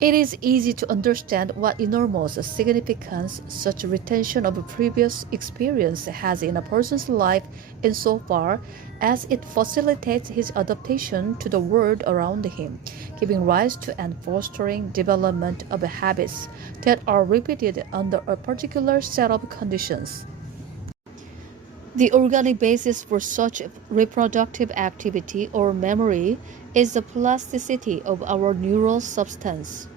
It is easy to understand what enormous significance such retention of a previous experience has in a person's life insofar as it facilitates his adaptation to the world around him, giving rise to and fostering development of habits that are repeated under a particular set of conditions. The organic basis for such reproductive activity or memory is the plasticity of our neural substance.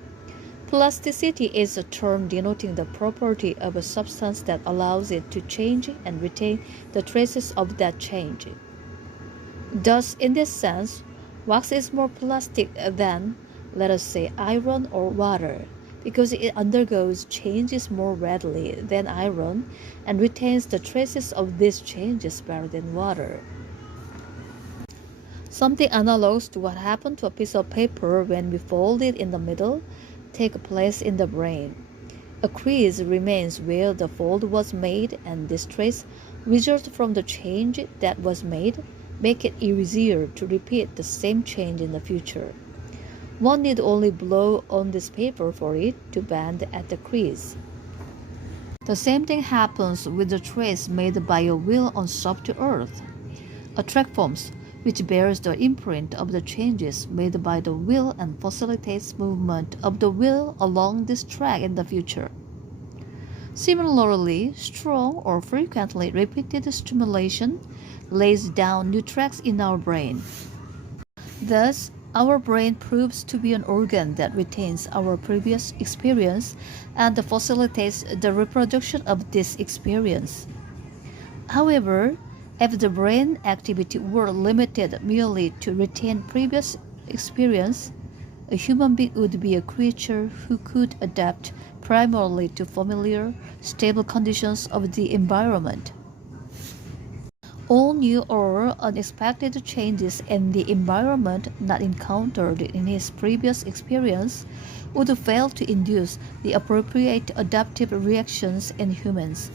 Plasticity is a term denoting the property of a substance that allows it to change and retain the traces of that change. Thus, in this sense, wax is more plastic than, let us say, iron or water, because it undergoes changes more readily than iron and retains the traces of these changes better than water. Something analogous to what happened to a piece of paper when we fold it in the middle take place in the brain. A crease remains where the fold was made, and this trace results from the change that was made, make it easier to repeat the same change in the future. One need only blow on this paper for it to bend at the crease. The same thing happens with the trace made by a wheel on soft earth. A track forms, which bears the imprint of the changes made by the wheel and facilitates movement of the wheel along this track in the future. Similarly, strong or frequently repeated stimulation lays down new tracks in our brain. Thus, our brain proves to be an organ that retains our previous experience and facilitates the reproduction of this experience. However, if the brain activity were limited merely to retain previous experience, a human being would be a creature who could adapt primarily to familiar, stable conditions of the environment. All new or unexpected changes in the environment not encountered in his previous experience would fail to induce the appropriate adaptive reactions in humans.